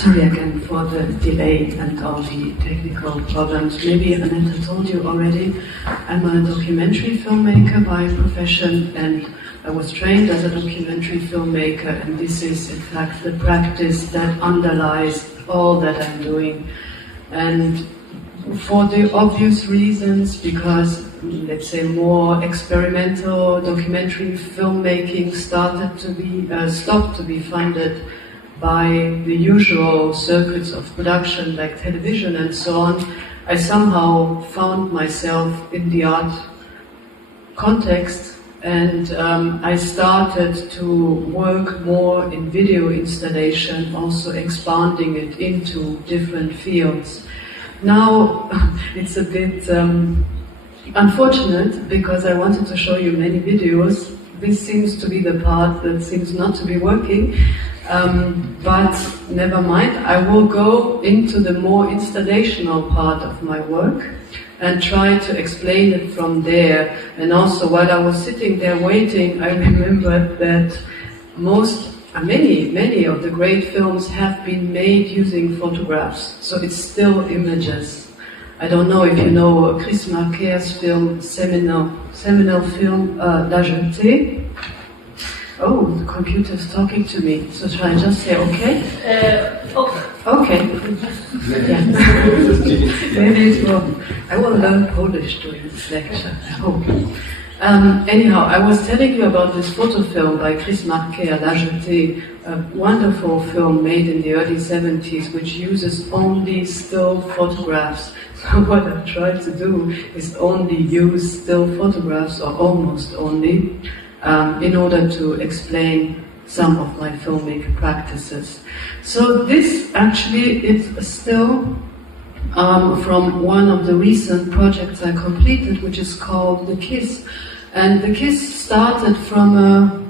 Sorry again for the delay and all the technical problems. Maybe Annette told you already, I'm a documentary filmmaker by profession, and I was trained as a documentary filmmaker, and this is in fact the practice that underlies all that I'm doing. And for the obvious reasons, because let's say more experimental documentary filmmaking stopped to be funded by the usual circuits of production like television and so on, I somehow found myself in the art context, and I started to work more in video installation, also expanding it into different fields. Now, it's a bit unfortunate, because I wanted to show you many videos. This seems to be the part that seems not to be working, but never mind. I will go into the more installational part of my work and try to explain it from there. And also, while I was sitting there waiting, I remembered that many of the great films have been made using photographs, so it's still images. I don't know if you know Chris Marker's film, seminal film, La Jetée. Oh, the computer is talking to me, so shall I just say okay? Okay. Yeah. Maybe it will. I will learn Polish during this lecture, I hope. Anyhow, I was telling you about this photo film by Chris Marker, La Jetée, a wonderful film made in the early 70s, which uses only still photographs. So what I've tried to do is only use still photographs, or almost only, in order to explain some of my filmmaking practices. So this actually is still from one of the recent projects I completed, which is called The Kiss. And The Kiss started from a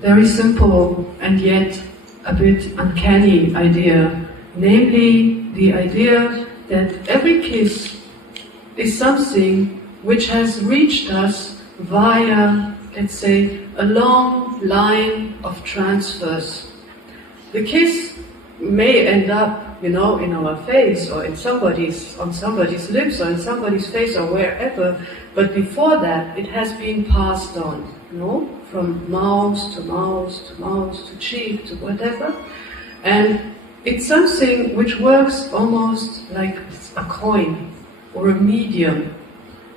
very simple and yet a bit uncanny idea, namely the idea that every kiss is something which has reached us via, let's say, a long line of transfers. The kiss may end up, in our face, or on somebody's lips, or in somebody's face, or wherever, but before that, it has been passed on, from mouth to mouth to mouth to cheek to whatever, and it's something which works almost like a coin, or a medium,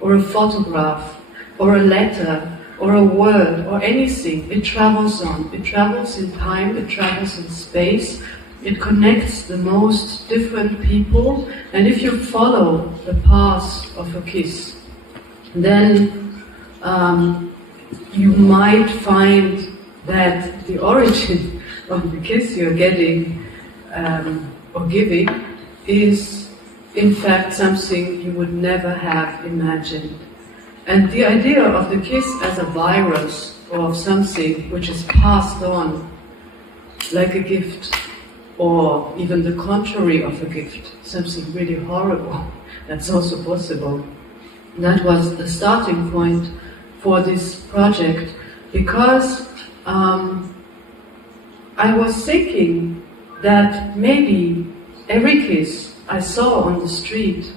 or a photograph, or a letter, or a word, or anything. It travels on. It travels in time, it travels in space, it connects the most different people, and if you follow the path of a kiss, then you might find that the origin of the kiss you're getting or giving is in fact something you would never have imagined. And the idea of the kiss as a virus, or of something which is passed on like a gift, or even the contrary of a gift, something really horrible, that's also possible. That was the starting point for this project, because I was thinking that maybe every kiss I saw on the street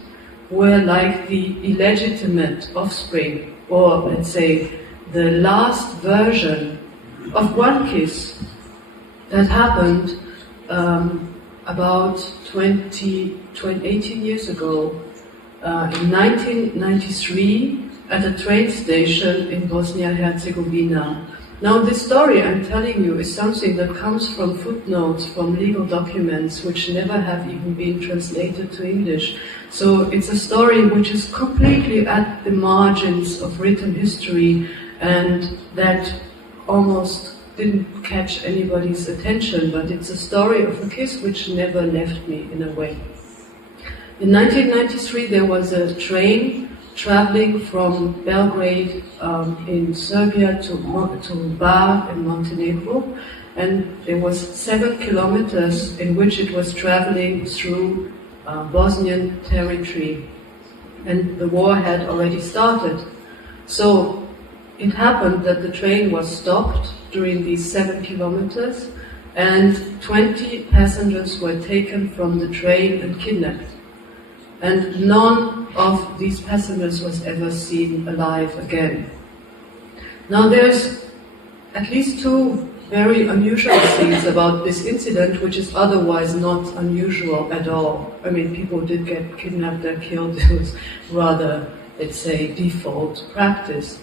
were like the illegitimate offspring, or let's say the last version of one kiss that happened about 18 years ago, in 1993, at a train station in Bosnia-Herzegovina. Now, this story I'm telling you is something that comes from footnotes, from legal documents, which never have even been translated to English. So it's a story which is completely at the margins of written history, and that almost didn't catch anybody's attention, but it's a story of a kiss which never left me, in a way. In 1993, there was a train traveling from Belgrade in Serbia to Bar in Montenegro, and there was 7 kilometers in which it was traveling through Bosnian territory, and the war had already started. So it happened that the train was stopped during these 7 kilometers, and 20 passengers were taken from the train and kidnapped. And none of these passengers was ever seen alive again. Now there's at least two very unusual things about this incident, which is otherwise not unusual at all. I mean, people did get kidnapped and killed. It was rather, let's say, default practice.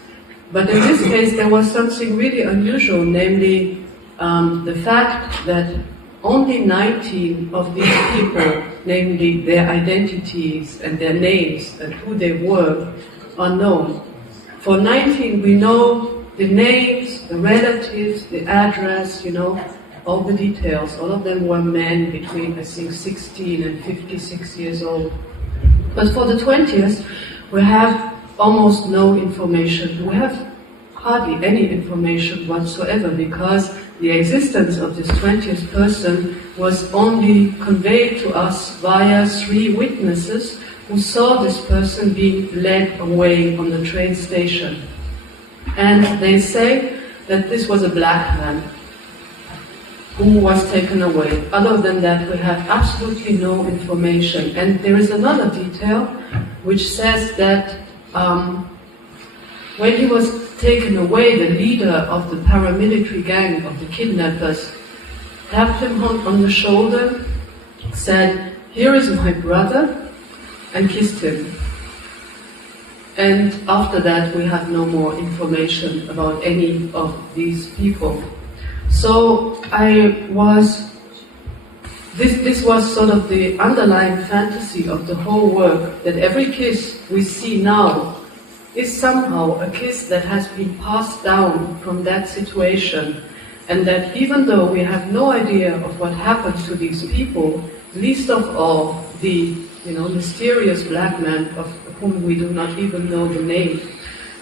But in this case, there was something really unusual, namely the fact that only 19 of these people, namely their identities and their names and who they were, are known. For 19, we know the names, the relatives, the address, all the details. All of them were men between, I think, 16 and 56 years old. But for the 20th, we have almost no information. We have hardly any information whatsoever, because the existence of this 20th person was only conveyed to us via 3 witnesses who saw this person being led away on the train station. And they say that this was a black man who was taken away. Other than that, we have absolutely no information. And there is another detail which says that when he was taken away, the leader of the paramilitary gang of the kidnappers tapped him on the shoulder, said, "Here is my brother," and kissed him. And after that, we have no more information about any of these people. So this was sort of the underlying fantasy of the whole work, that every kiss we see now is somehow a kiss that has been passed down from that situation, and that even though we have no idea of what happened to these people, least of all the mysterious black man of whom we do not even know the name,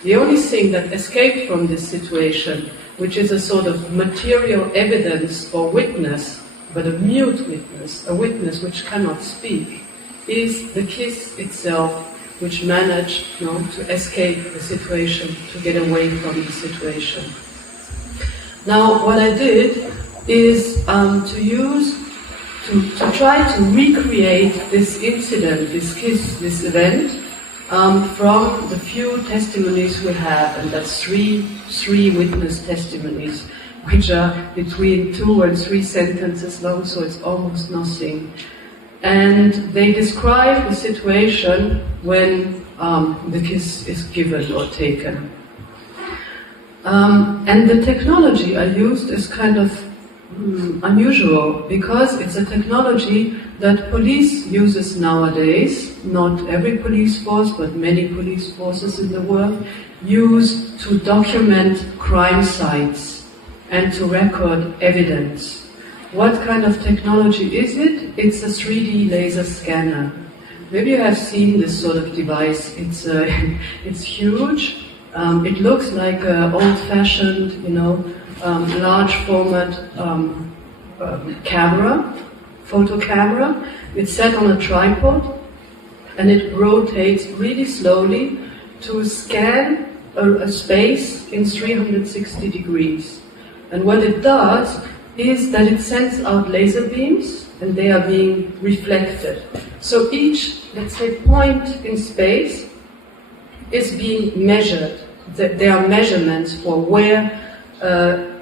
the only thing that escaped from this situation, which is a sort of material evidence or witness, but a mute witness, a witness which cannot speak, is the kiss itself, which managed to escape the situation, to get away from the situation. Now, what I did is to try to recreate this incident, this kiss, this event, from the few testimonies we have, and that's three witness testimonies, which are between 2 and 3 sentences long, so it's almost nothing. And they describe the situation when the kiss is given or taken. And the technology I used is kind of unusual, because it's a technology that police uses nowadays. Not every police force, but many police forces in the world use to document crime sites and to record evidence. What kind of technology is it? It's a 3D laser scanner. Maybe you have seen this sort of device. It's huge. It looks like an old-fashioned, large format camera, photo camera. It's set on a tripod, and it rotates really slowly to scan a space in 360 degrees. And what it does is that it sends out laser beams, and they are being reflected. So each, let's say, point in space is being measured. There are measurements for where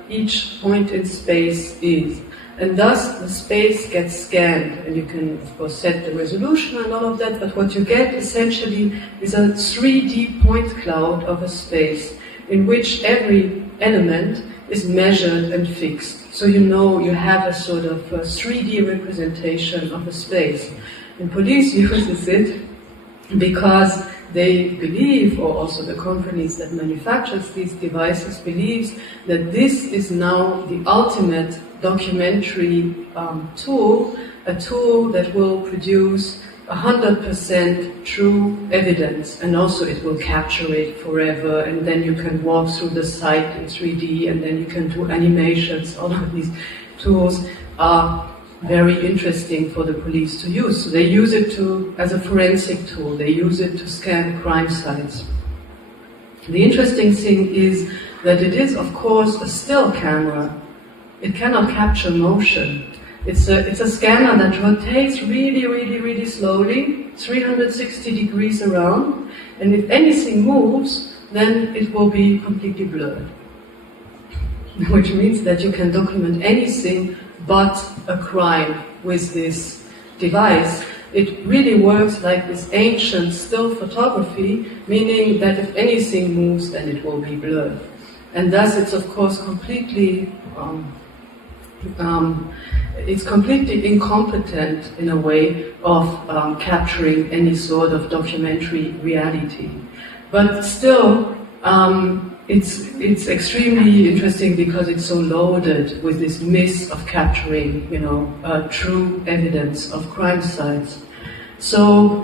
each point in space is. And thus the space gets scanned, and you can of course set the resolution and all of that, but what you get essentially is a 3D point cloud of a space in which every element is measured and fixed. So you have a sort of a 3D representation of a space. And police uses it because they believe, or also the companies that manufactures these devices believes, that this is now the ultimate documentary tool, a tool that will produce 100% true evidence, and also it will capture it forever, and then you can walk through the site in 3D, and then you can do animations. All of these tools are very interesting for the police to use. So they use it as a forensic tool. They use it to scan crime sites. The interesting thing is that it is, of course, a still camera. it cannot capture motion. It's a scanner that rotates really slowly, 360 degrees around, and if anything moves, then it will be completely blurred. Which means that you can document anything but a crime with this device. It really works like this ancient still photography, meaning that if anything moves, then it will be blurred. And thus it's of course completely it's completely incompetent in a way of capturing any sort of documentary reality. But still, it's extremely interesting because it's so loaded with this myth of capturing, true evidence of crime sites. So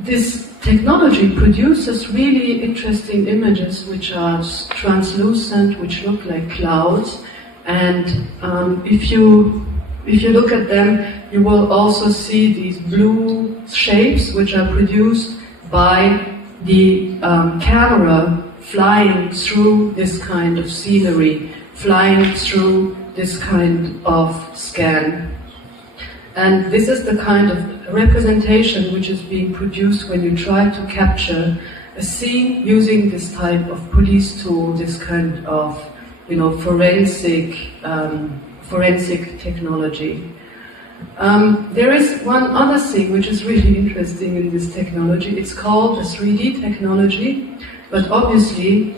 this technology produces really interesting images which are translucent, which look like clouds. And if you look at them, you will also see these blue shapes which are produced by the camera flying through this kind of scenery, flying through this kind of scan. And this is the kind of representation which is being produced when you try to capture a scene using this type of police tool, this kind of forensic technology. There is one other thing which is really interesting in this technology. It's called the 3D technology, but obviously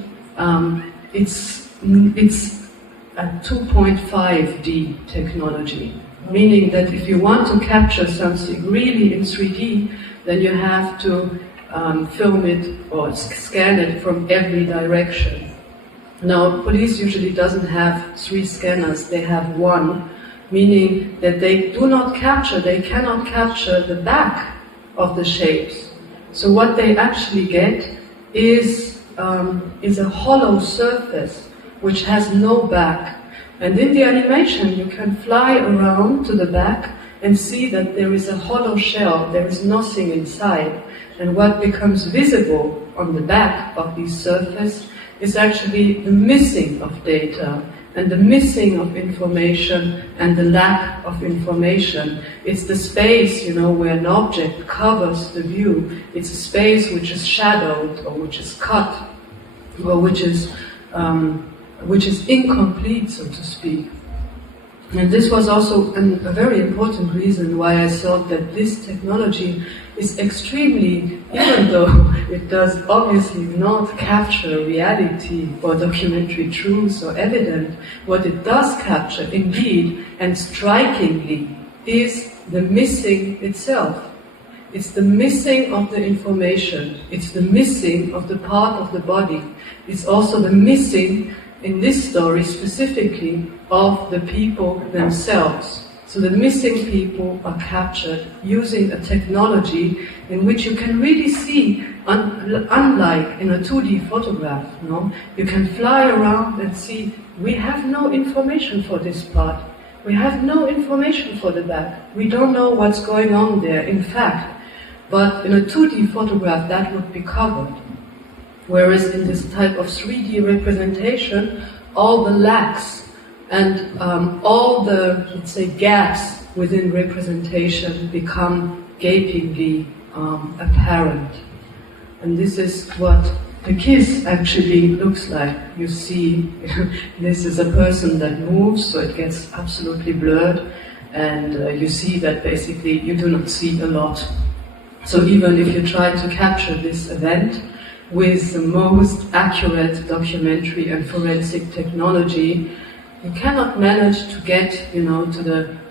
it's a 2.5D technology, meaning that if you want to capture something really in 3D, then you have to film it or scan it from every direction. Now, police usually doesn't have 3 scanners, they have 1, meaning that they cannot capture the back of the shapes. So what they actually get is a hollow surface which has no back. And in the animation you can fly around to the back and see that there is a hollow shell, there is nothing inside. And what becomes visible on the back of this surface is actually the missing of data and the missing of information and the lack of information. It's the space, where an object covers the view. It's a space which is shadowed or which is cut or which is incomplete, so to speak. And this was also a very important reason why I thought that this technology is extremely, even though it does obviously not capture reality or documentary truth or evidence, what it does capture indeed and strikingly is the missing itself. It's the missing of the information. It's the missing of the part of the body. It's also the missing, in this story specifically, of the people themselves. So the missing people are captured using a technology in which you can really see, unlike in a 2D photograph, you can fly around and see, we have no information for this part. We have no information for the back. We don't know what's going on there, in fact. But in a 2D photograph, that would be covered. Whereas in this type of 3D representation, all the lacks and all the, let's say, gaps within representation become gapingly apparent. And this is what the kiss actually looks like. You see, this is a person that moves, so it gets absolutely blurred, and you see that basically you do not see a lot. So even if you try to capture this event with the most accurate documentary and forensic technology, you cannot manage to get, to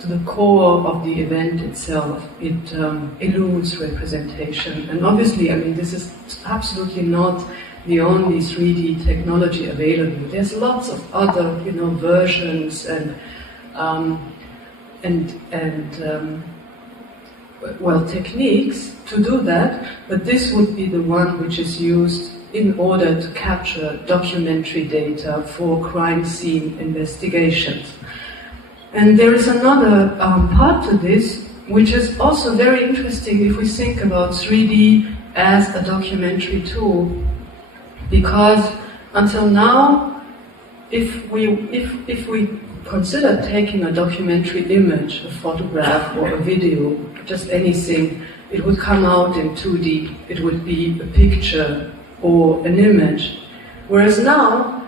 the core of the event itself. It eludes representation. And obviously, this is absolutely not the only 3D technology available. There's lots of other, versions and techniques to do that, but this would be the one which is used in order to capture documentary data for crime scene investigations. And there is another part to this, which is also very interesting if we think about 3D as a documentary tool, because until now if we consider taking a documentary image, a photograph or a video, just anything, it would come out in 2D. It would be a picture or an image. Whereas now,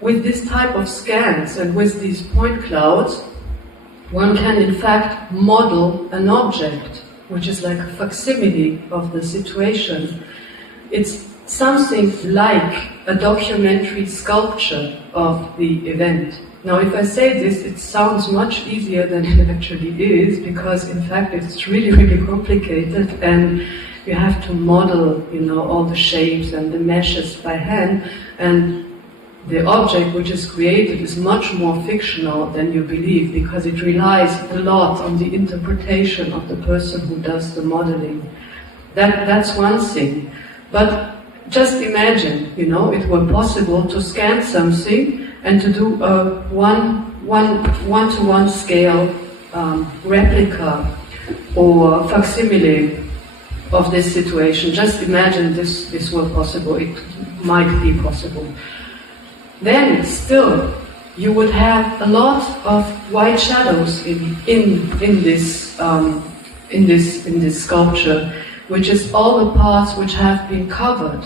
with this type of scans and with these point clouds, one can in fact model an object, which is like a facsimile of the situation. It's something like a documentary sculpture of the event. Now, if I say this, it sounds much easier than it actually is, because in fact it's really, really complicated, and you have to model, all the shapes and the meshes by hand, and the object which is created is much more fictional than you believe, because it relies a lot on the interpretation of the person who does the modeling. That's one thing. But just imagine, it were possible to scan something and to do a one-to-one scale replica or facsimile of this situation. Just imagine this were possible. It might be possible. Then still you would have a lot of white shadows in this sculpture, which is all the parts which have been covered,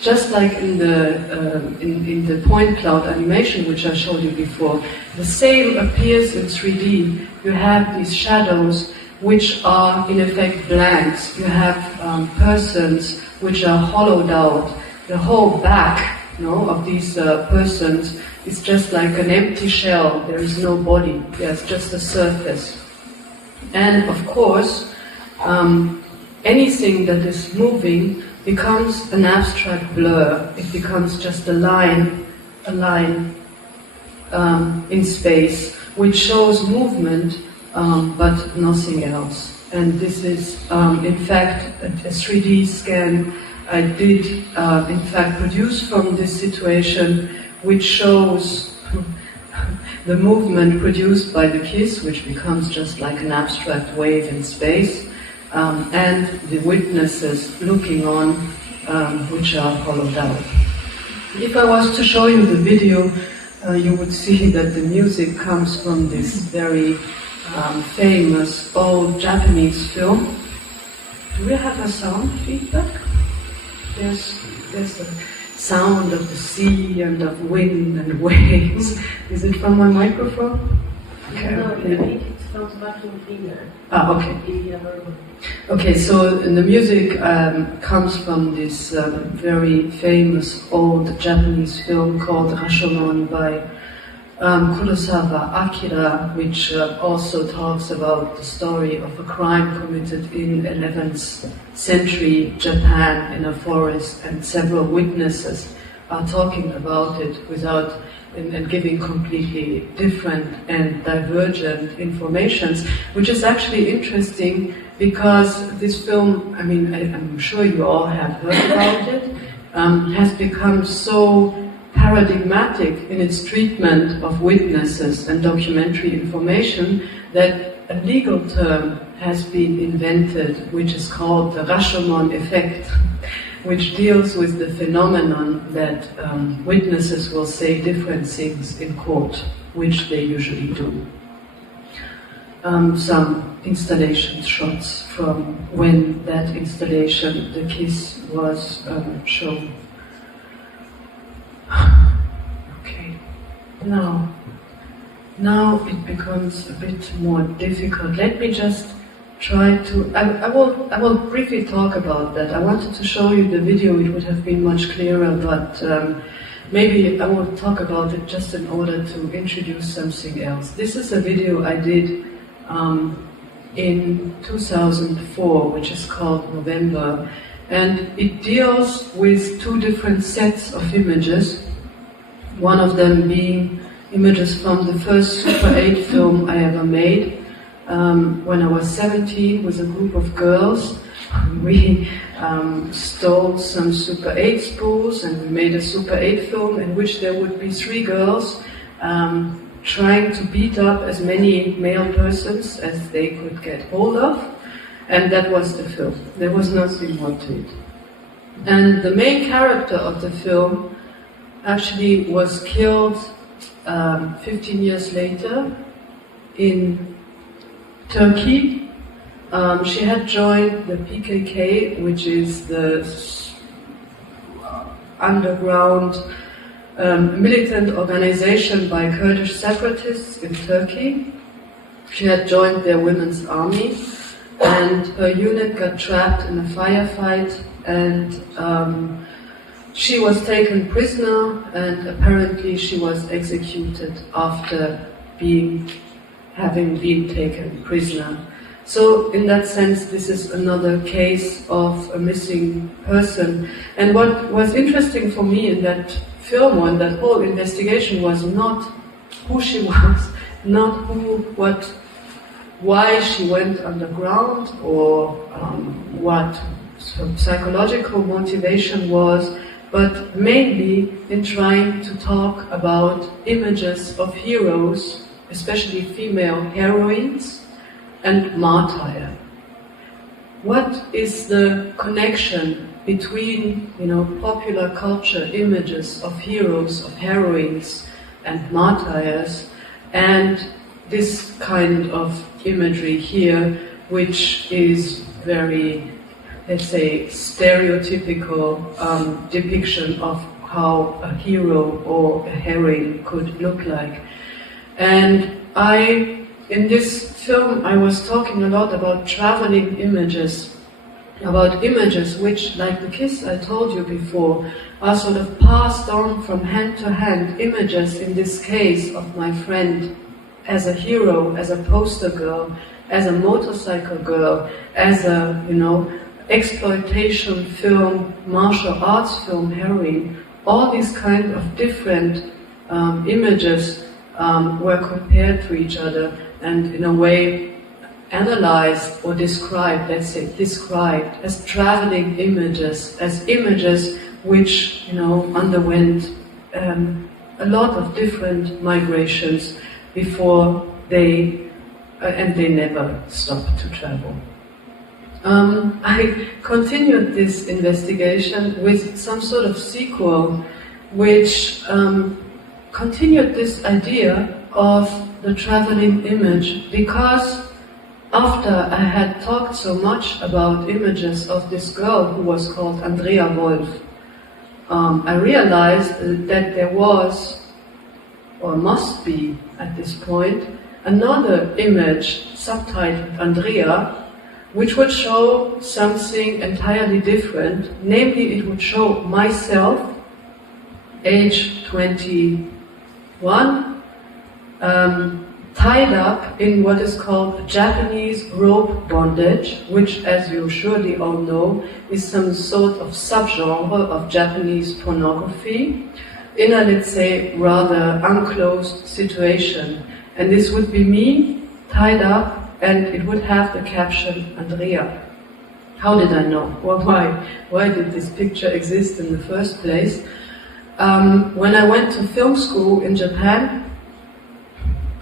Just like in the point cloud animation which I showed you before, the same appears in 3D. You have these shadows which are in effect blanks. You have persons which are hollowed out. The whole back, of these persons is just like an empty shell. There is no body. There's just a surface. And of course, anything that is moving becomes an abstract blur. It becomes just a line in space, which shows movement, but nothing else. And this is, in fact, a 3D scan I did, in fact, produce from this situation, which shows the movement produced by the kiss, which becomes just like an abstract wave in space, and the witnesses looking on, which are hollowed out. If I was to show you the video, you would see that the music comes from this very famous old Japanese film. Do we have a sound feedback? There's a sound of the sea and of wind and waves. Is it from my microphone? Okay. No, I think it's from Sebastian Wiener. Okay. Okay, so the music comes from this very famous old Japanese film called Rashomon by Kurosawa Akira, which also talks about the story of a crime committed in 11th century Japan in a forest, and several witnesses are talking about it without and giving completely different and divergent informations, which is actually interesting because this film, I'm sure you all have heard about it, has become so paradigmatic in its treatment of witnesses and documentary information that a legal term has been invented, which is called the Rashomon effect, which deals with the phenomenon that witnesses will say different things in court, which they usually do. Some installation shots from when that installation, the kiss, was shown. Okay, now it becomes a bit more difficult. Let me just try to, I will briefly talk about that. I wanted to show you the video, it would have been much clearer, but maybe I will talk about it just in order to introduce something else. This is a video I did in 2004, which is called November, and it deals with two different sets of images, one of them being images from the first Super 8 film I ever made. When I was 17, with a group of girls, we stole some Super 8 spools and we made a Super 8 film in which there would be three girls trying to beat up as many male persons as they could get hold of, and that was the film. There was nothing more to it. And the main character of the film actually was killed 15 years later in Turkey. She had joined the PKK, which is the underground militant organization by Kurdish separatists in Turkey. She had joined their women's army, and her unit got trapped in a firefight, and she was taken prisoner, and apparently she was executed after having been taken prisoner. So in that sense, this is another case of a missing person. And what was interesting for me in that film, and that whole investigation, was not who she was, not why she went underground, or what her psychological motivation was, but mainly in trying to talk about images of heroes, especially female heroines, and martyr. What is the connection between, popular culture images of heroes, of heroines, and martyrs, and this kind of imagery here, which is very, let's say, stereotypical depiction of how a hero or a heroine could look like. And in this film, I was talking a lot about traveling images, about images which, like the kiss I told you before, are sort of passed on from hand to hand, images in this case of my friend as a hero, as a poster girl, as a motorcycle girl, as a, exploitation film, martial arts film heroine. All these kind of different images were compared to each other and in a way analyzed or described, described as traveling images, as images which, underwent a lot of different migrations before they never stopped to travel. I continued this investigation with some sort of sequel which continued this idea of the traveling image, because after I had talked so much about images of this girl who was called Andrea Wolf, I realized that there was, or must be at this point, another image subtitled Andrea, which would show something entirely different. Namely, it would show myself, age 21, tied up in what is called Japanese rope bondage, which, as you surely all know, is some sort of subgenre of Japanese pornography, in a, let's say, rather unclosed situation. And this would be me, tied up, and it would have the caption, Andrea. How did I know? Well, why did this picture exist in the first place? When I went to film school in Japan,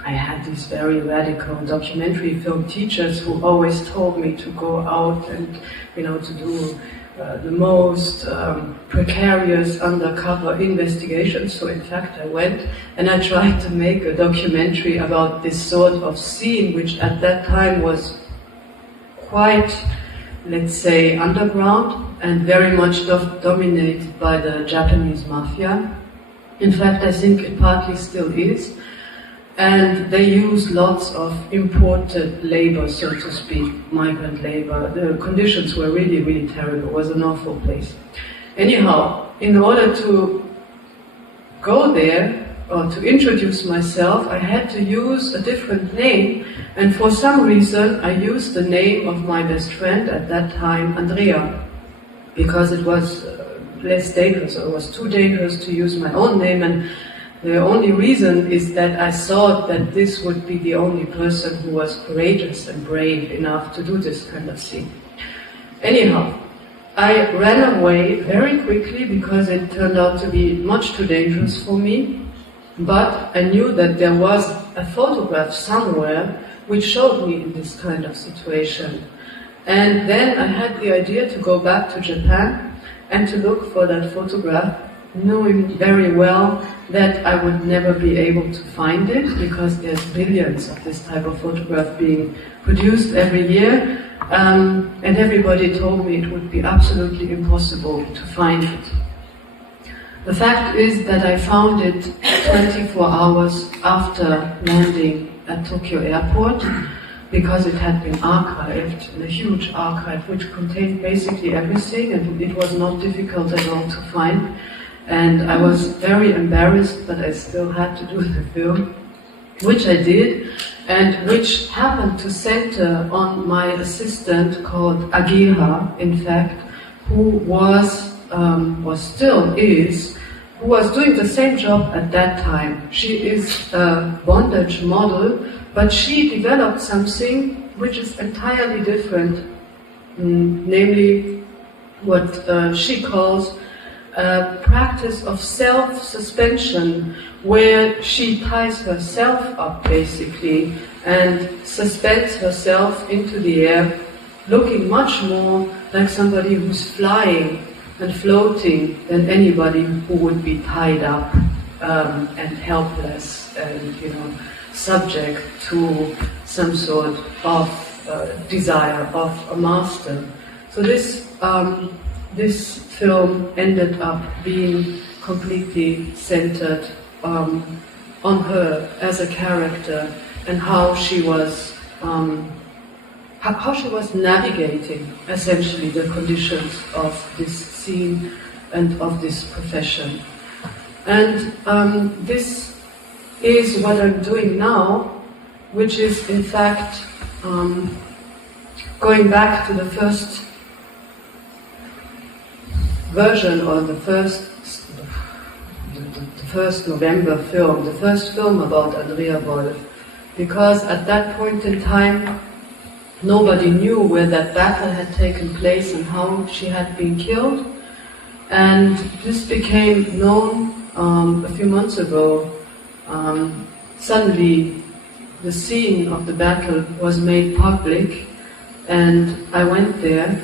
I had these very radical documentary film teachers who always told me to go out and, to do the most precarious undercover investigations. So in fact I went and I tried to make a documentary about this sort of scene, which at that time was quite, let's say, underground and very much dominated by the Japanese mafia. In fact, I think it partly still is. And they used lots of imported labor, so to speak, migrant labor. The conditions were really, really terrible. It was an awful place. Anyhow, in order to go there, or to introduce myself, I had to use a different name, and for some reason I used the name of my best friend at that time, Andrea, because it was less dangerous, or it was too dangerous to use my own name, and the only reason is that I thought that this would be the only person who was courageous and brave enough to do this kind of thing. Anyhow, I ran away very quickly because it turned out to be much too dangerous for me, but I knew that there was a photograph somewhere which showed me in this kind of situation. And then I had the idea to go back to Japan and to look for that photograph, knowing very well that I would never be able to find it, because there's billions of this type of photograph being produced every year, and everybody told me it would be absolutely impossible to find it. The fact is that I found it 24 hours after landing at Tokyo airport, because it had been archived in a huge archive which contained basically everything, and it was not difficult at all to find. And I was very embarrassed, but I still had to do the film, which I did, and which happened to center on my assistant called Ageha, in fact, who was, or still is, who was doing the same job at that time. She is a bondage model, but she developed something which is entirely different, namely what she calls a practice of self-suspension, where she ties herself up basically and suspends herself into the air, looking much more like somebody who's flying and floating than anybody who would be tied up and helpless and, subject to some sort of desire of a master. So this film ended up being completely centered on her as a character and how she was navigating essentially the conditions of this scene and of this profession. And this is what I'm doing now, which is in fact going back to the first version, or the first November film, the first film about Andrea Wolf, because at that point in time nobody knew where that battle had taken place and how she had been killed, and this became known a few months ago. Suddenly the scene of the battle was made public, and I went there,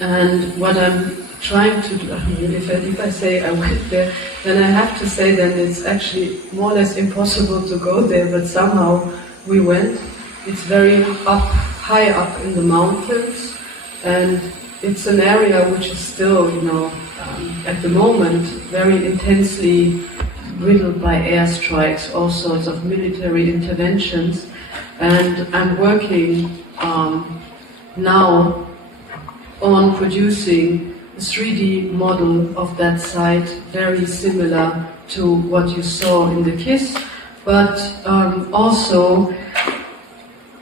and what I'm trying to do, if I say I went there, then I have to say that it's actually more or less impossible to go there, but somehow we went. It's very high up in the mountains, and it's an area which is still, at the moment, very intensely riddled by airstrikes, all sorts of military interventions, and I'm working now on producing a 3D model of that site, very similar to what you saw in the KISS, but also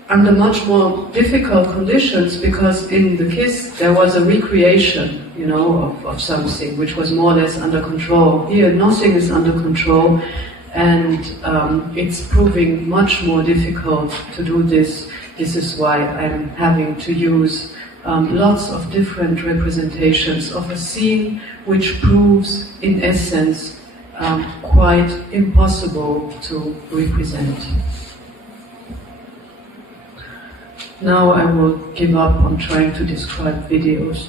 under much more difficult conditions, because in the KISS there was a recreation, of something which was more or less under control. Here nothing is under control, and it's proving much more difficult to do this. This is why I'm having to use lots of different representations of a scene which proves, in essence, quite impossible to represent. Now I will give up on trying to describe videos.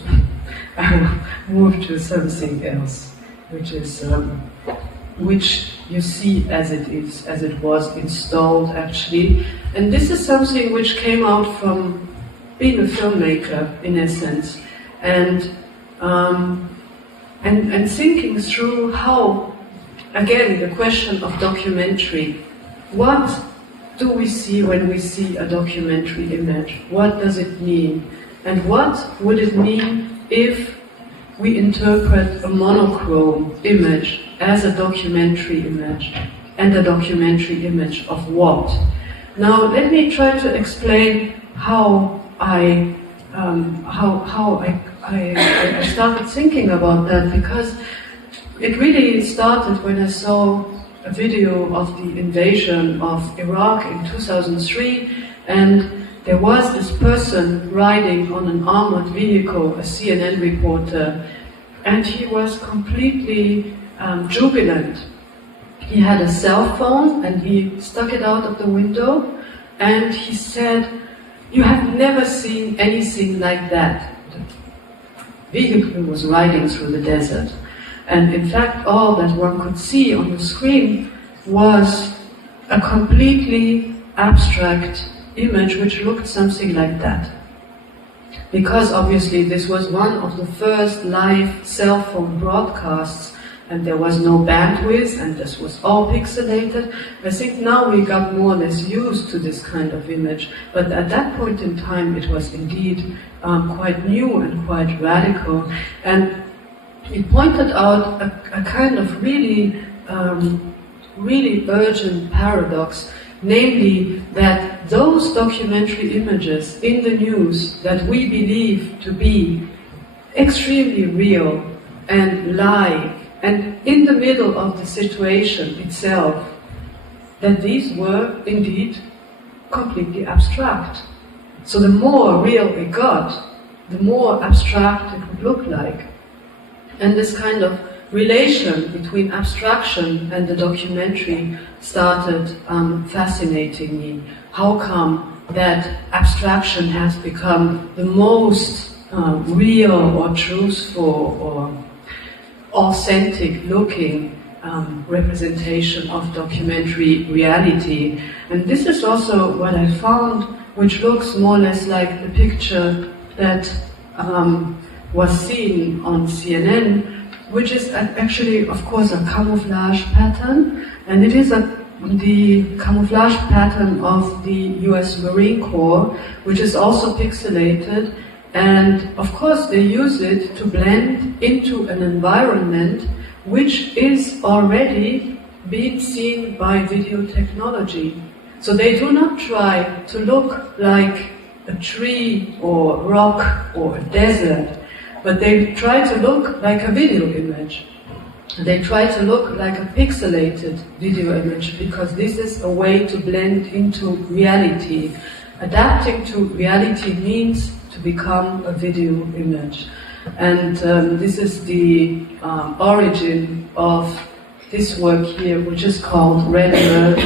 I will move to something else, which is which you see as it is, as it was installed actually. And this is something which came out from being a filmmaker, in essence, and thinking through how, again, the question of documentary. What do we see when we see a documentary image? What does it mean? And what would it mean if we interpret a monochrome image as a documentary image, and a documentary image of what? Now, let me try to explain how I started thinking about that, because it really started when I saw a video of the invasion of Iraq in 2003, and there was this person riding on an armored vehicle, a CNN reporter, and he was completely jubilant. He had a cell phone and he stuck it out of the window, and he said, "You have never seen anything like that." The vehicle was riding through the desert. And in fact, all that one could see on the screen was a completely abstract image which looked something like that. Because obviously this was one of the first live cell phone broadcasts, and there was no bandwidth, and this was all pixelated. I think now we got more or less used to this kind of image, but at that point in time it was indeed quite new and quite radical. And it pointed out a kind of really urgent paradox, namely that those documentary images in the news that we believe to be extremely real and live and in the middle of the situation itself, that these were indeed completely abstract. So the more real it got, the more abstract it would look like. And this kind of relation between abstraction and the documentary started fascinating me. How come that abstraction has become the most real or truthful or authentic looking representation of documentary reality? And this is also what I found, which looks more or less like the picture that was seen on CNN, which is actually, of course, a camouflage pattern, and it is the camouflage pattern of the US Marine Corps, which is also pixelated, and of course they use it to blend into an environment which is already being seen by video technology. So they do not try to look like a tree or rock or a desert, but they try to look like a video image. They try to look like a pixelated video image, because this is a way to blend into reality. Adapting to reality means to become a video image. And this is the origin of this work here, which is called Red Alert,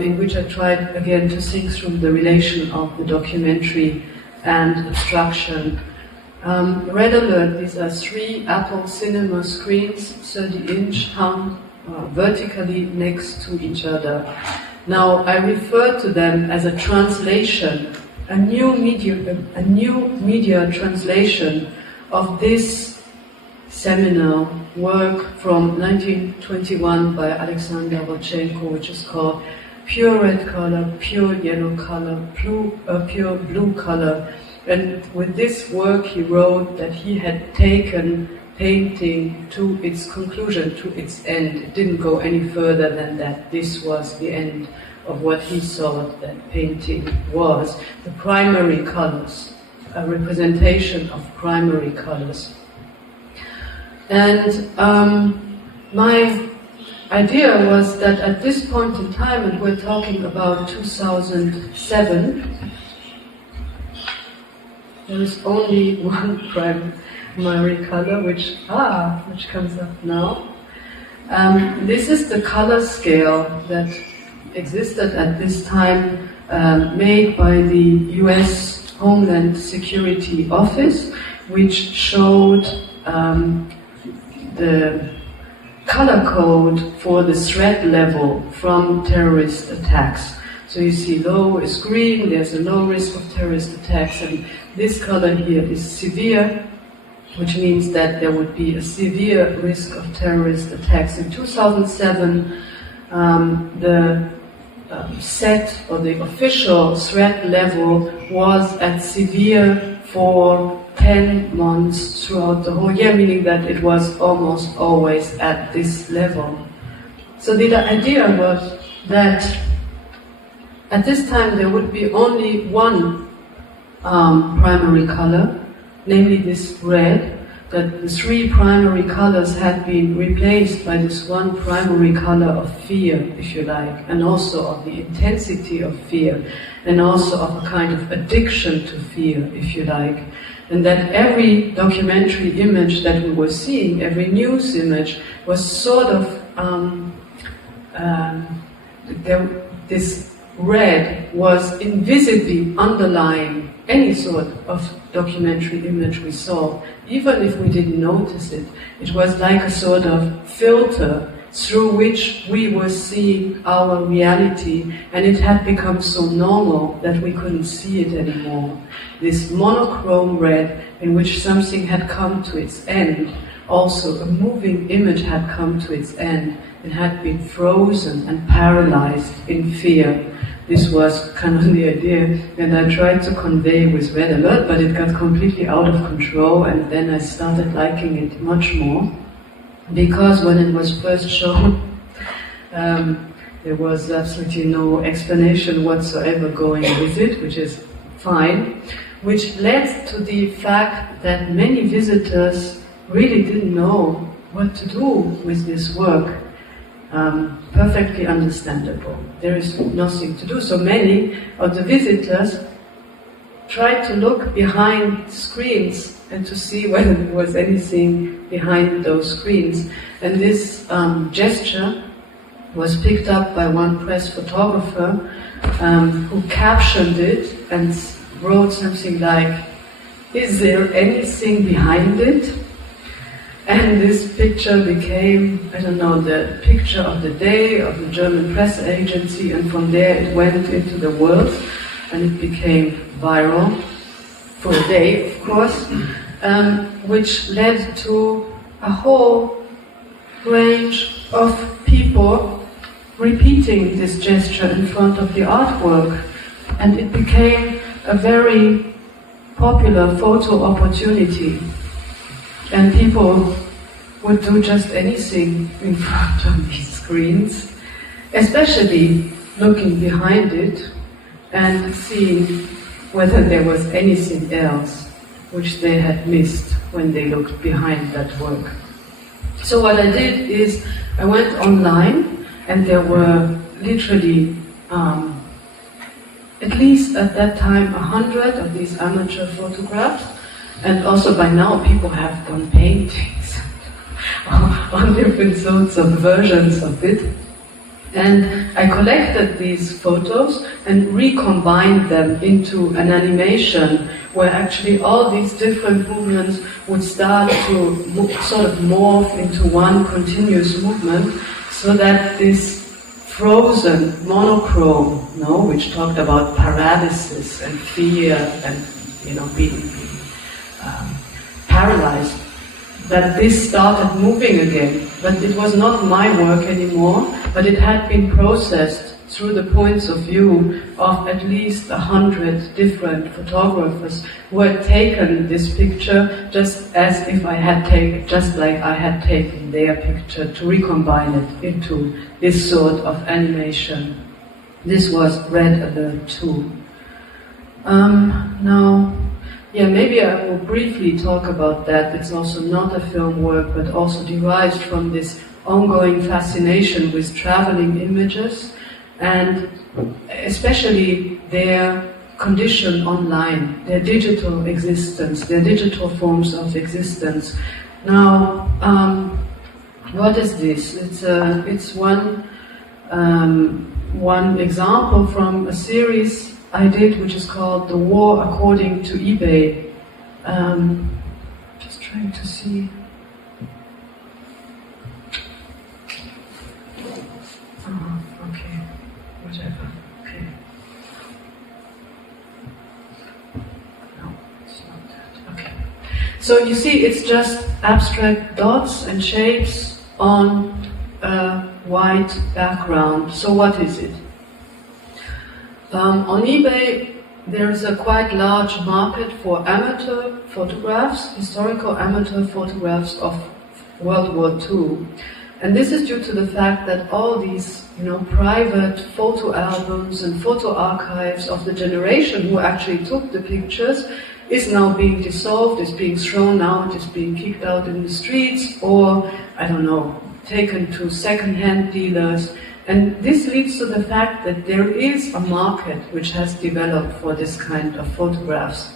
in which I tried again to think through the relation of the documentary and abstraction. Red Alert, these are 3 Apple Cinema screens, 30-inch, hung vertically next to each other. Now, I refer to them as a translation, a new media translation of this seminal work from 1921 by Alexander Rodchenko, which is called Pure Red Color, Pure Yellow Color, Pure Blue Color. And with this work he wrote that he had taken painting to its conclusion, to its end. It didn't go any further than that. This was the end of what he thought that painting was. The primary colors, a representation of primary colors. And my idea was that at this point in time, and we're talking about 2007, there is only one primary color, which comes up now. This is the color scale that existed at this time, made by the US Homeland Security Office, which showed the color code for the threat level from terrorist attacks. So you see low is green, there's a low risk of terrorist attacks, and this color here is severe, which means that there would be a severe risk of terrorist attacks. In 2007, the set or the official threat level was at severe for 10 months throughout the whole year, meaning that it was almost always at this level. So the idea was that at this time there would be only one primary color, namely this red, that the 3 primary colors had been replaced by this one primary color of fear, if you like, and also of the intensity of fear, and also of a kind of addiction to fear, if you like. And that every documentary image that we were seeing, every news image, was sort of this red was invisibly underlying any sort of documentary image we saw, even if we didn't notice it. It was like a sort of filter through which we were seeing our reality, and it had become so normal that we couldn't see it anymore. This monochrome red in which something had come to its end, also a moving image had come to its end and had been frozen and paralyzed in fear. This was kind of the idea, and I tried to convey with Red Alert, but it got completely out of control, and then I started liking it much more. Because when it was first shown, there was absolutely no explanation whatsoever going with it, which is fine, which led to the fact that many visitors really didn't know what to do with this work. Perfectly understandable. There is nothing to do. So many of the visitors tried to look behind screens and to see whether there was anything behind those screens. And this gesture was picked up by one press photographer who captioned it and wrote something like, "Is there anything behind it?" And this picture became, I don't know, the picture of the day of the German press agency, and from there it went into the world, and it became viral for a day, of course, which led to a whole range of people repeating this gesture in front of the artwork, and it became a very popular photo opportunity. And people would do just anything in front of these screens, especially looking behind it and seeing whether there was anything else which they had missed when they looked behind that work. So what I did is I went online, and there were literally at least at that time 100 of these amateur photographs. And also by now people have done paintings on different sorts of versions of it. And I collected these photos and recombined them into an animation where actually all these different movements would start to sort of morph into one continuous movement, so that this frozen monochrome, which talked about paralysis and fear and being paralyzed, that this started moving again. But it was not my work anymore, but it had been processed through the points of view of at least 100 different photographers who had taken this picture just as if I had taken, just like I had taken their picture, to recombine it into this sort of animation. This was Red Alert 2. Maybe I will briefly talk about that. It's also not a film work, but also derives from this ongoing fascination with traveling images, and especially their condition online, their digital existence, their digital forms of existence. Now, what is this? It's one example from a series I did, which is called The War According to eBay. Just trying to see. Okay, whatever. Okay. No, it's not that. Okay. So you see, it's just abstract dots and shapes on a white background. So what is it? On eBay, there is a quite large market for amateur photographs, historical amateur photographs of World War II. And this is due to the fact that all these, private photo albums and photo archives of the generation who actually took the pictures is now being dissolved, is being thrown out, is being kicked out in the streets, or, taken to second-hand dealers. And this leads to the fact that there is a market which has developed for this kind of photographs.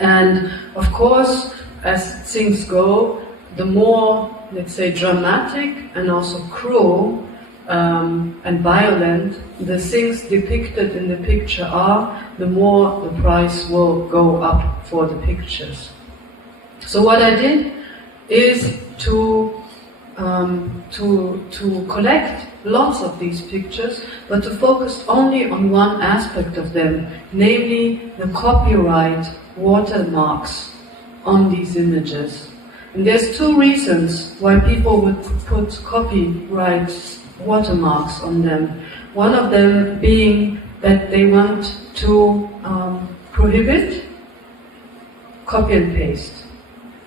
And of course, as things go, the more, let's say, dramatic and also cruel and violent the things depicted in the picture are, the more the price will go up for the pictures. So what I did is to collect lots of these pictures, but to focus only on one aspect of them, namely the copyright watermarks on these images. And there's two reasons why people would put copyright watermarks on them. One of them being that they want to prohibit copy and paste.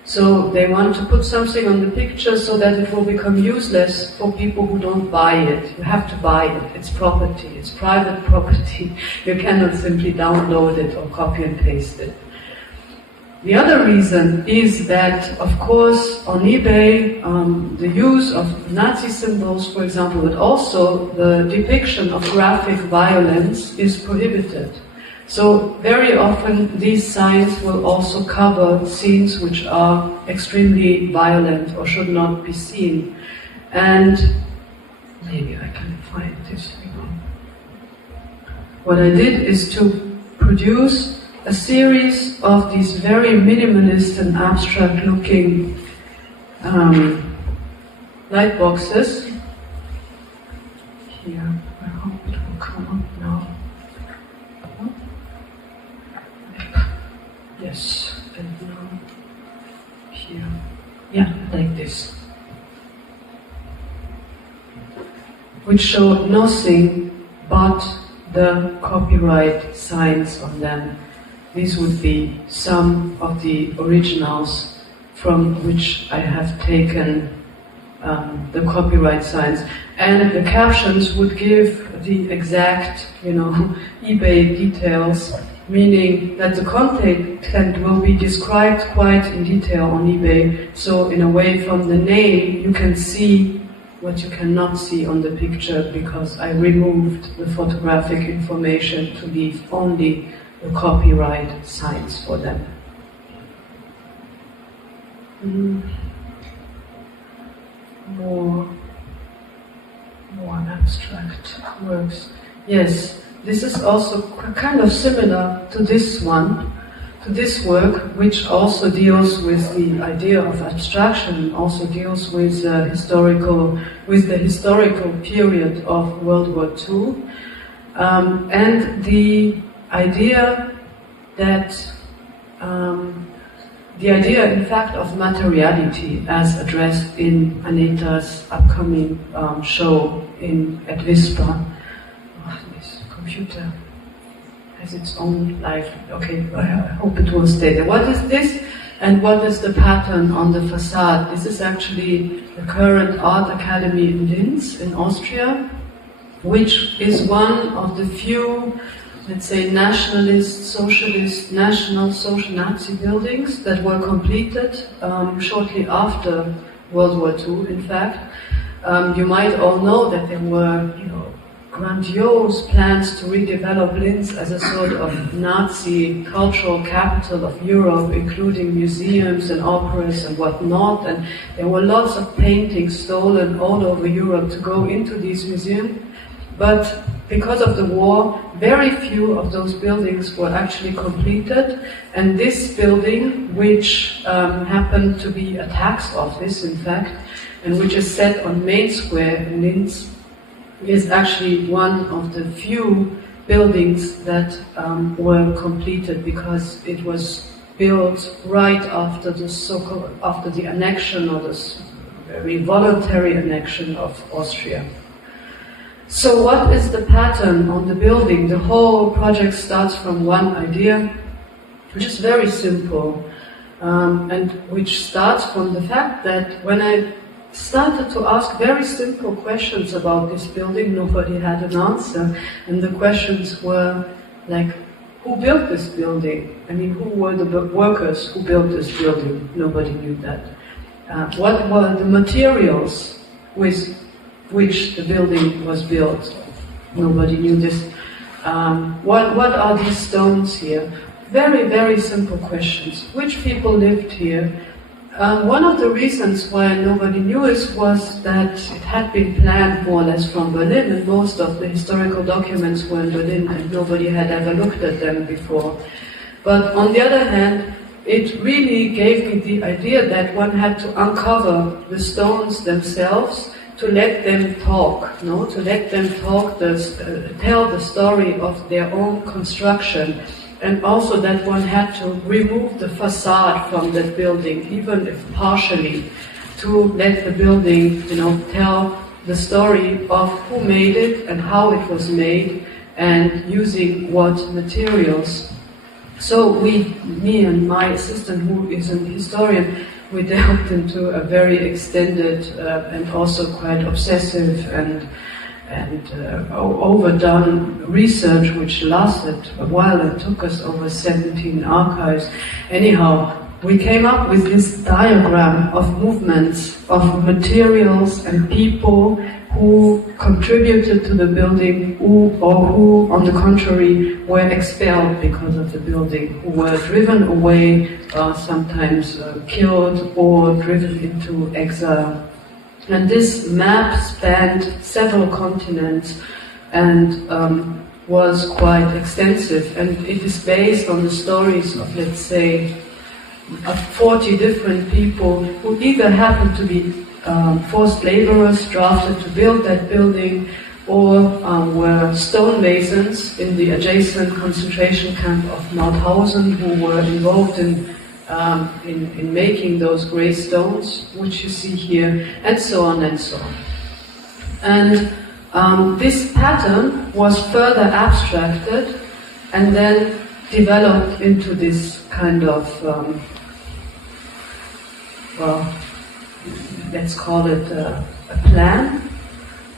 So they want to put something on the picture so that it will become useless for people who don't buy it. You have to buy it. It's property. It's private property. You cannot simply download it or copy and paste it. The other reason is that, of course, on eBay, the use of Nazi symbols, for example, but also the depiction of graphic violence is prohibited. So very often these signs will also cover scenes which are extremely violent or should not be seen. And maybe I can find this. What I did is to produce a series of these very minimalist and abstract looking light boxes. Here, I hope it will come up now. Yes, and now here. Yeah, like this. Which show nothing but the copyright signs on them. These would be some of the originals from which I have taken the copyright signs. And the captions would give the exact, eBay details, meaning that the content will be described quite in detail on eBay. So in a way, from the name, you can see what you cannot see on the picture, because I removed the photographic information to leave only the copyright signs for them. More abstract works. Yes, this is also kind of similar to this one, to this work, which also deals with the idea of abstraction, and also deals with the historical period of World War II, and the idea that in fact, of materiality, as addressed in Anita's upcoming show at Vispa. Oh, this computer has its own life. Okay, I hope it will stay there. What is this? And what is the pattern on the facade? This is actually the current art academy in Linz, in Austria, which is one of the few, let's say, nationalist, socialist, national, social Nazi buildings that were completed shortly after World War II, in fact. You might all know that there were, grandiose plans to redevelop Linz as a sort of Nazi cultural capital of Europe, including museums and operas and whatnot, and there were lots of paintings stolen all over Europe to go into these museums. But because of the war, very few of those buildings were actually completed, and this building, which happened to be a tax office, in fact, and which is set on Main Square in Linz, is actually one of the few buildings that were completed, because it was built right after the annexion, or this very voluntary annexion of Austria. So what is the pattern on the building? The whole project starts from one idea, which is very simple, and which starts from the fact that when I started to ask very simple questions about this building, nobody had an answer. And the questions were like, who built this building? I mean, who were the workers who built this building? Nobody knew that. What were the materials with which the building was built? Nobody knew this. What are these stones here? Very, very simple questions. Which people lived here? One of the reasons why nobody knew it was that it had been planned more or less from Berlin, and most of the historical documents were in Berlin, and nobody had ever looked at them before. But on the other hand, it really gave me the idea that one had to uncover the stones themselves, to let them talk, to let them talk, tell the story of their own construction. And also that one had to remove the facade from that building, even if partially, to let the building, tell the story of who made it and how it was made and using what materials. So me and my assistant, who is an historian, we delved into a very extended and also quite obsessive and overdone research, which lasted a while and took us over 17 archives. Anyhow, we came up with this diagram of movements, of materials and people who contributed to the building, who, on the contrary, were expelled because of the building, who were driven away, sometimes killed or driven into exile. And this map spanned several continents and was quite extensive, and it is based on the stories of, let's say, 40 different people who either happened to be forced laborers drafted to build that building, or were stonemasons in the adjacent concentration camp of Mauthausen, who were involved in making those grey stones, which you see here, and so on and so on. And this pattern was further abstracted and then developed into this kind of, let's call it a plan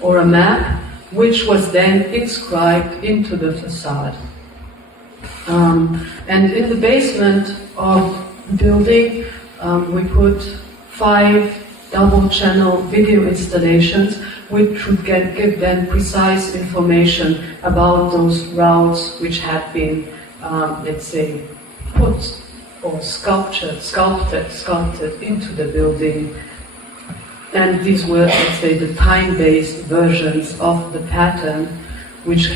or a map, which was then inscribed into the facade. And in the basement of building, we put 5 double-channel video installations, which would give them precise information about those routes which had been, let's say, put or sculpted into the building. And these were, let's say, the time-based versions of the pattern, which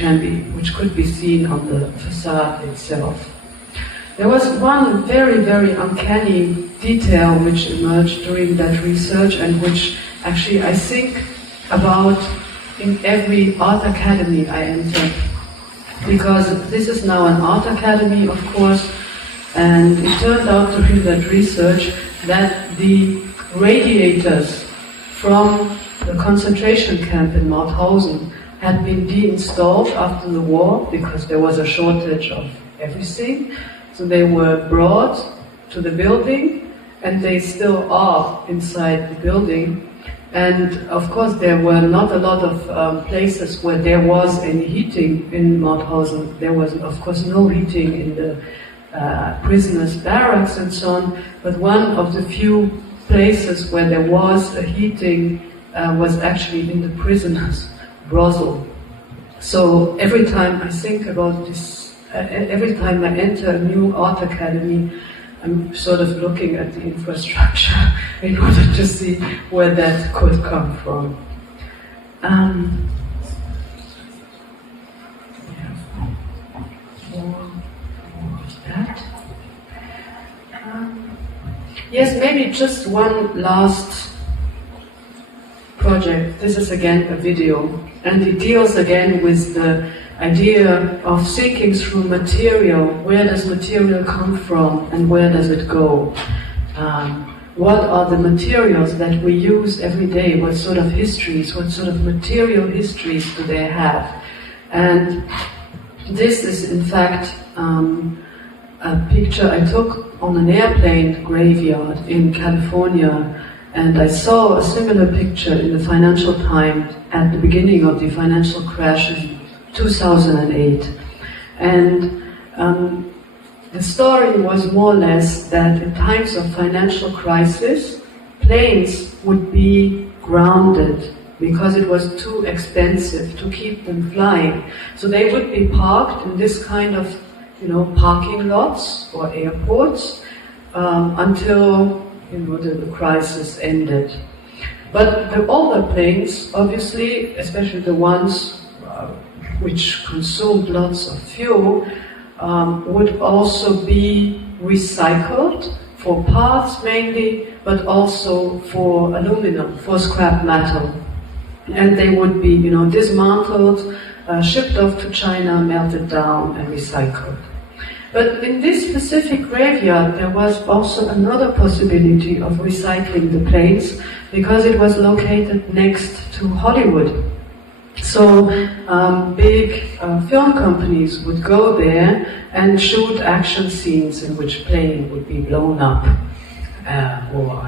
could be seen on the facade itself. There was one very, very uncanny detail which emerged during that research, and which actually I think about in every art academy I enter, because this is now an art academy, of course, and it turned out during that research that the radiators from the concentration camp in Mauthausen had been deinstalled after the war because there was a shortage of everything. So they were brought to the building, and they still are inside the building. And of course there were not a lot of places where there was any heating in Mauthausen. There was of course no heating in the prisoners' barracks and so on, but one of the few places where there was a heating was actually in the prisoners' brothel. So every time I think about this, every time I enter a new art academy, I'm sort of looking at the infrastructure in order to see where that could come from. Yes, maybe just one last project. This is again a video, and it deals again with the idea of thinking through material. Where does material come from and where does it go? What are the materials that we use every day? What sort of histories, what sort of material histories do they have? And this is in fact a picture I took on an airplane graveyard in California, and I saw a similar picture in the Financial Times at the beginning of the financial crash in 2008. And the story was more or less that in times of financial crisis, planes would be grounded because it was too expensive to keep them flying. So they would be parked in this kind of, parking lots or airports until the crisis ended. But the older planes, obviously, especially the ones which consumed lots of fuel, would also be recycled for parts mainly, but also for aluminum, for scrap metal. And they would be, dismantled, shipped off to China, melted down, and recycled. But in this specific graveyard, there was also another possibility of recycling the planes, because it was located next to Hollywood. So big film companies would go there and shoot action scenes in which plane would be blown up. Or,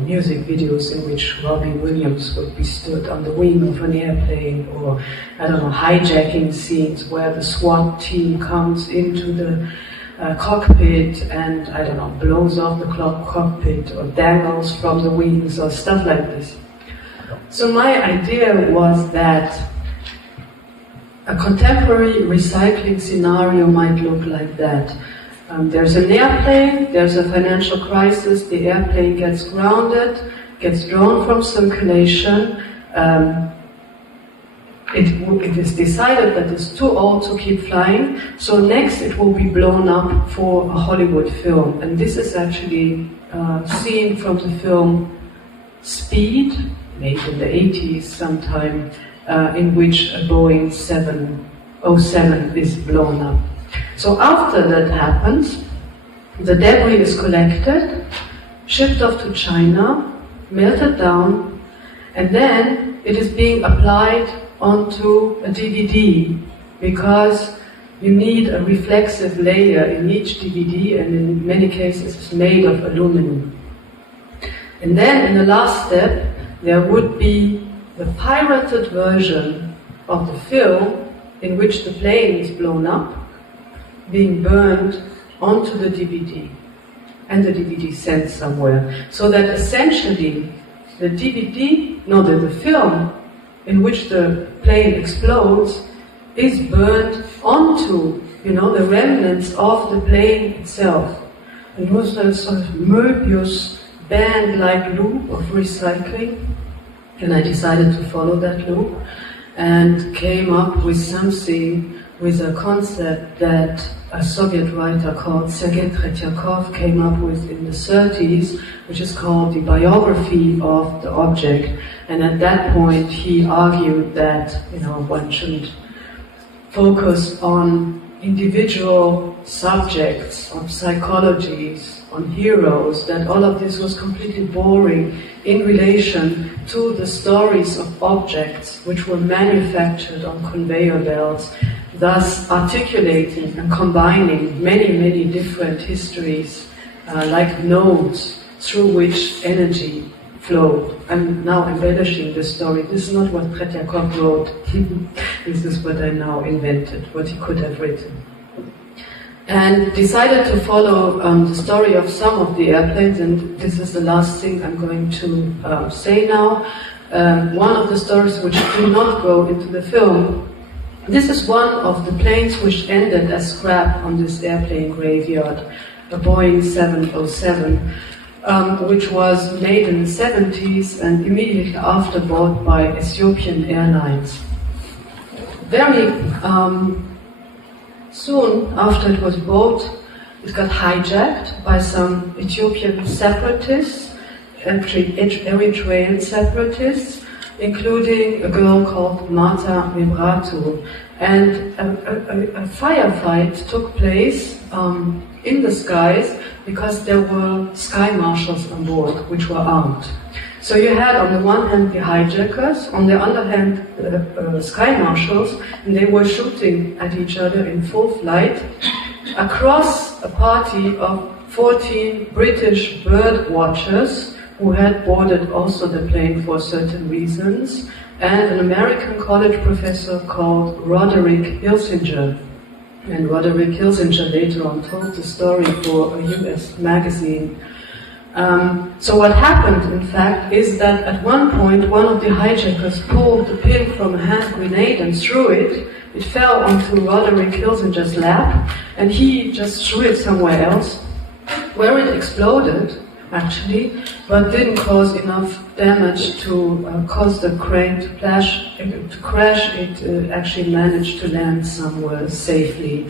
music videos in which Robbie Williams would be stood on the wing of an airplane, or, hijacking scenes where the SWAT team comes into the cockpit and, blows off the cockpit, or dangles from the wings, or stuff like this. So my idea was that a contemporary recycling scenario might look like that. There's an airplane, there's a financial crisis, the airplane gets grounded, gets drawn from circulation, it is decided that it's too old to keep flying, so next it will be blown up for a Hollywood film. And this is actually seen from the film Speed, made in the 80s sometime, in which a Boeing 707 is blown up. So after that happens, the debris is collected, shipped off to China, melted down, and then it is being applied onto a DVD, because you need a reflexive layer in each DVD, and in many cases it's made of aluminum. And then in the last step, there would be the pirated version of the film in which the plane is blown up, being burned onto the DVD, and the DVD sent somewhere. So that essentially the film in which the plane explodes is burned onto, the remnants of the plane itself. And it was a sort of Möbius band-like loop of recycling, and I decided to follow that loop and came up with something, with a concept that a Soviet writer called Sergei Tretyakov came up with in the 30s, which is called the biography of the object. And at that point he argued that one shouldn't focus on individual subjects, on psychologies, on heroes, that all of this was completely boring in relation to the stories of objects which were manufactured on conveyor belts, thus articulating and combining many, many different histories, like nodes through which energy flowed. I'm now embellishing the story. This is not what Tretyakov wrote. This is what I now invented, what he could have written. And decided to follow the story of some of the airplanes, and this is the last thing I'm going to say now. One of the stories which do not go into the film, this is one of the planes which ended as scrap on this airplane graveyard, a Boeing 707, which was made in the 70s and immediately after bought by Ethiopian Airlines. Very soon after it was bought, it got hijacked by some Ethiopian separatists, actually Eritrean separatists, including a girl called Marta Mebratu. And a firefight took place in the skies because there were sky marshals on board, which were armed. So you had on the one hand the hijackers, on the other hand the sky marshals, and they were shooting at each other in full flight across a party of 14 British bird watchers who had boarded also the plane for certain reasons, and an American college professor called Roderick Hilsinger. And Roderick Hilsinger later on told the story for a US magazine. So what happened, in fact, is that at one point one of the hijackers pulled the pin from a hand grenade and threw it. It fell onto Roderick Hilsinger's lap, and he just threw it somewhere else, where it exploded. actually, but didn't cause enough damage to cause the crane to crash. It actually managed to land somewhere safely.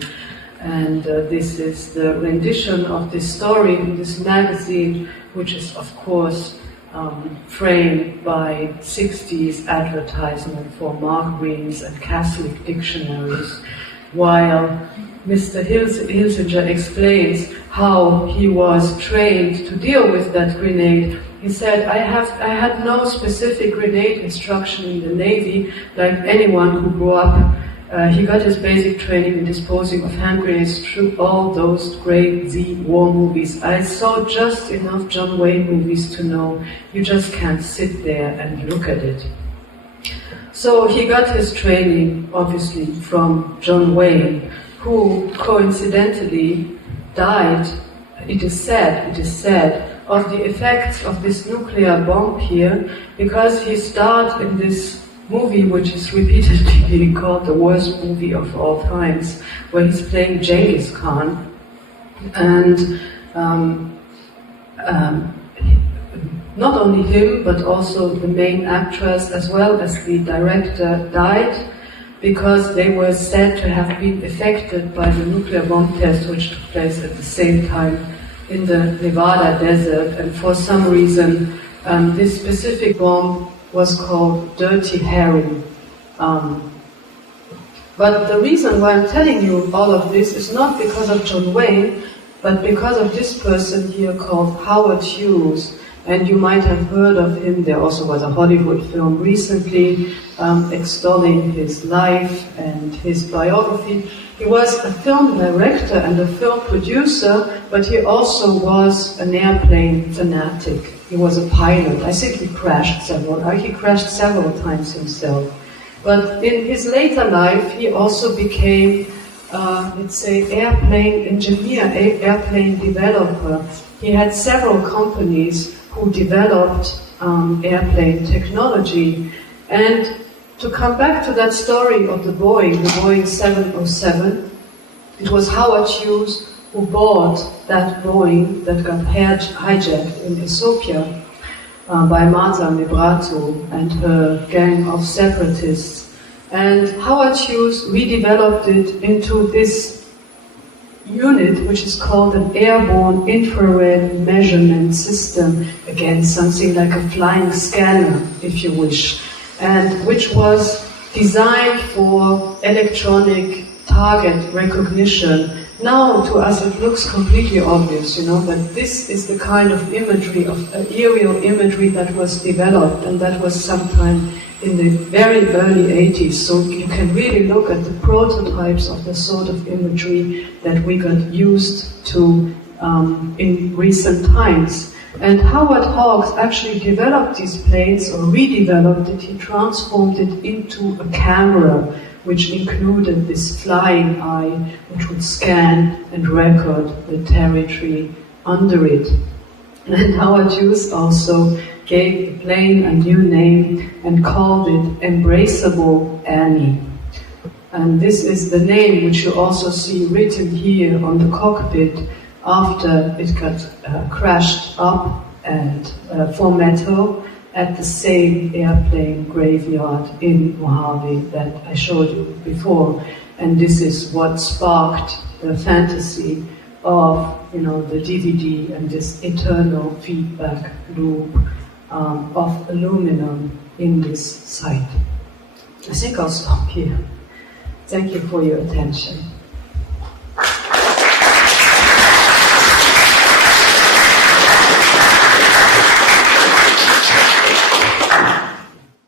And this is the rendition of this story in this magazine, which is, of course, framed by 60s advertisement for margarines and Catholic dictionaries, while Mr. Hilsinger explains how he was trained to deal with that grenade. He said, I had no specific grenade instruction in the Navy, like anyone who grew up. He got his basic training in disposing of hand grenades through all those great Z war movies. I saw just enough John Wayne movies to know you just can't sit there and look at it. So he got his training, obviously, from John Wayne, who coincidentally died, it is said, of the effects of this nuclear bomb here, because he starred in this movie, which is repeatedly being called the worst movie of all times, where he's playing Genghis Khan. And not only him, but also the main actress, as well as the director, died because they were said to have been affected by the nuclear bomb test, which took place at the same time in the Nevada desert. And for some reason, this specific bomb was called Dirty Harry. But the reason why I'm telling you all of this is not because of John Wayne, but because of this person here called Howard Hughes. And you might have heard of him. There also was a Hollywood film recently extolling his life and his biography. He was a film director and a film producer, but he also was an airplane fanatic. He was a pilot. I think he crashed several times himself. But in his later life, he also became, airplane engineer, airplane developer. He had several companies who developed airplane technology. And to come back to that story of the Boeing 707, it was Howard Hughes who bought that Boeing that got hijacked in Ethiopia by Martha Mebrato and her gang of separatists. And Howard Hughes redeveloped it into this unit, which is called an airborne infrared measurement system, again something like a flying scanner, if you wish, and which was designed for electronic target recognition. Now to us it looks completely obvious, but this is the kind of imagery, of aerial imagery that was developed, and that was sometime in the very early 80s, so you can really look at the prototypes of the sort of imagery that we got used to in recent times. And Howard Hawks actually developed these planes, or redeveloped it. He transformed it into a camera, which included this flying eye, which would scan and record the territory under it. And Howard Hughes also gave the plane a new name and called it Embraceable Annie. And this is the name which you also see written here on the cockpit after it got crashed up and for metal at the same airplane graveyard in Mojave that I showed you before. And this is what sparked the fantasy of the DVD and this eternal feedback loop of aluminum in this site. I think I'll stop here. Thank you for your attention.